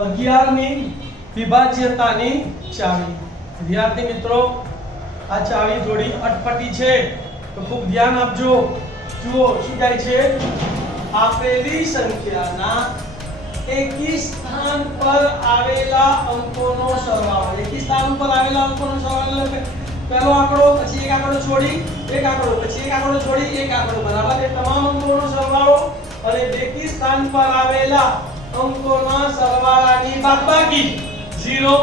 11 ની વિભાજ્યતાની ચાવી। વિદ્યાર્થી મિત્રો આ ચાવી થોડી અટપટી છે તો ખૂબ ધ્યાન આપજો। જુઓ શું થાય છે, આપેલી સંખ્યાના એકી સ્થાન પર આવેલા અંકોનો સરવાળો, એકી સ્થાન પર આવેલા અંકોનો સરવાળો એટલે પહેલો આંકડો પછી એક આંકડો છોડી એક આંકડો પછી એક આંકડો છોડી એક આંકડો બરાબર એ તમામ અંકોનો સરવાળો અને બેકી સ્થાન પર આવેલા અંકોના સરવાળાની બાદબાકી 0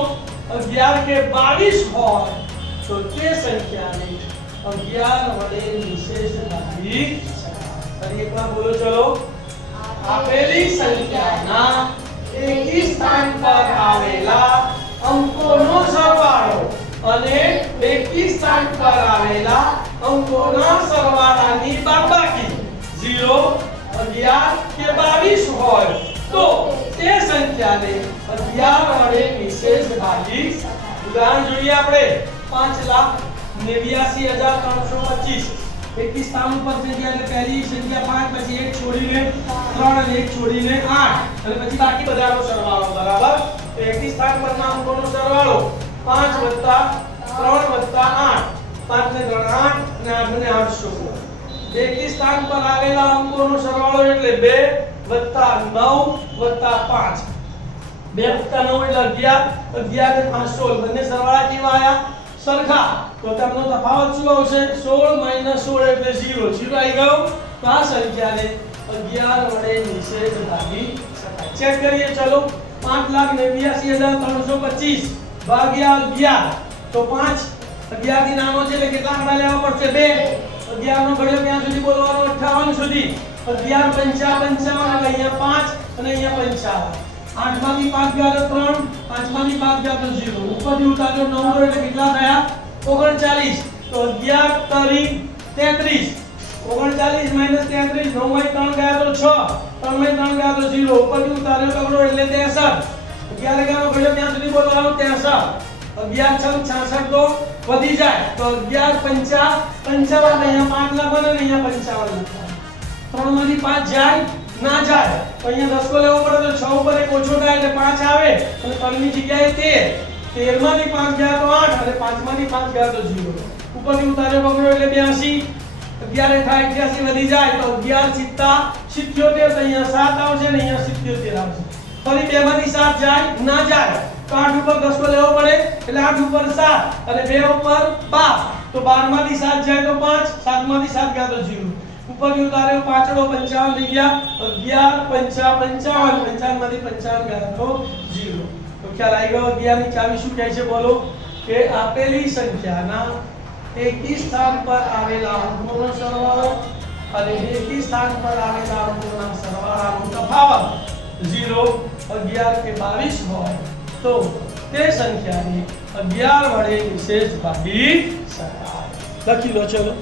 11 કે 22 હોય તો તે સંખ્યાને 11 વડે નિશેષ ભાગી શકાય। ફરી એકવાર બોલો ચલો, આપેલી સંખ્યાના એકી સ્થાન પર આવેલા અંકોનો સરવાળો અને બેકી સ્થાન પર આવેલા અંકોના સરવાળાની બાદબાકી 0 11 કે 22 હોય તો તે સંખ્યાને 11 વડે નિશેષ ભાગી શકાય। ઉદાહરણ જોઈએ આપણે 5,89,325 એકી સ્થાન ઉપર જગ્યા એટલે પહેલી સંખ્યા 5 પછી એક છોડીને 3 અને એક છોડીને 8 અને પછી બાકી બધાનો સરવાળો બરાબર તો એકી સ્થાન પરના અંકોનો સરવાળો 5 + 3 + 8 5 ને 3 8 અને 8 ને 8 16 એકી સ્થાન પર આવેલા અંકોનો સરવાળો એટલે 2 + 9 + 5 2 + 9 એટલે 11 11 ને 5 16 બંને સરવાળા કેવા આયા સરખા તો તેમનો તફાવત શું આવશે 16 - 16 એટલે 0 0 આવી ગયો તો આ સંખ્યાને 11 વડે નિશેષ ભાગી શકાય। ચેક કરીએ ચલો 5,89,325 ભાગ્યા 11 તો 5 11 થી નાનો છે એટલે કેટલા આંકડા લેવા પડશે 2 11 નો ઘડિયો ક્યાં સુધી બોલવાનો 58 સુધી 11 × 5 = 55 એટલે અહીંયા 5 અને અહીંયા 55 8 માંથી 5 ગયા તો 3 5 માંથી 5 ગયા તો 0 ઉપરથી ઉતાર્યો 9 એટલે કેટલા થયા 39 તો 11 તારીખ 33 39 - 33 9 માંથી 3 ગયા તો 6 3 માંથી 3 ગયા તો 0 ઉપરથી ઉતાર્યો તગડો એટલે 63 11 ગયા ઘડિયો ત્યાં સુધી બોલવાનો 63 11 × 6 = 66 તો વધી જાય તો 11 × 5 = 55 અહીંયા 5 લખવાનો અને અહીંયા 55 લખવાનો 3 માંથી 5 જાય ના જાય તો અહીંયા દસકો લેવો પડે તો 6 ઉપર એક ઓછો થાય એટલે 5 આવે અને 3 ની જગ્યાએ 13 માંથી 5 ગયા તો 8 અને 5 માંથી 5 ગયા તો 0 ઉપરથી ઉતાર્યો પકડ્યો એટલે 82 11 થાય 88 વધી જાય તો 11 × 7 = 77 તો અહીંયા 7 આવશે અને અહીંયા 77 આવશે ફરી 2 માંથી 7 જાય ના જાય તો 8 ઉપર દસકો લેવો પડે એટલે 8 ઉપર 7 અને 2 ઉપર 12 તો 12 માંથી 7 જાય તો 5 7 માંથી 7 ગયા તો 0 ઉપરથી ઉતાર્યો 5 * 55 થઈ ગયા 11 × 5 = 55 55 માંથી 55 ગયા તો 0 તો ખ્યાલ આવી ગયો 11 ની ચાવી શું કહે છે બોલો કે આપેલી સંખ્યાના એકી સ્થાન પર આવેલા અંકોનો સરવાળો અને બેકી સ્થાન પર આવેલા અંકોના સરવાળાનો તફાવત 0 11 કે 22 હોય તો તે સંખ્યાને 11 વડે નિશેષ ભાગી શકાય। લખી લો ચલો।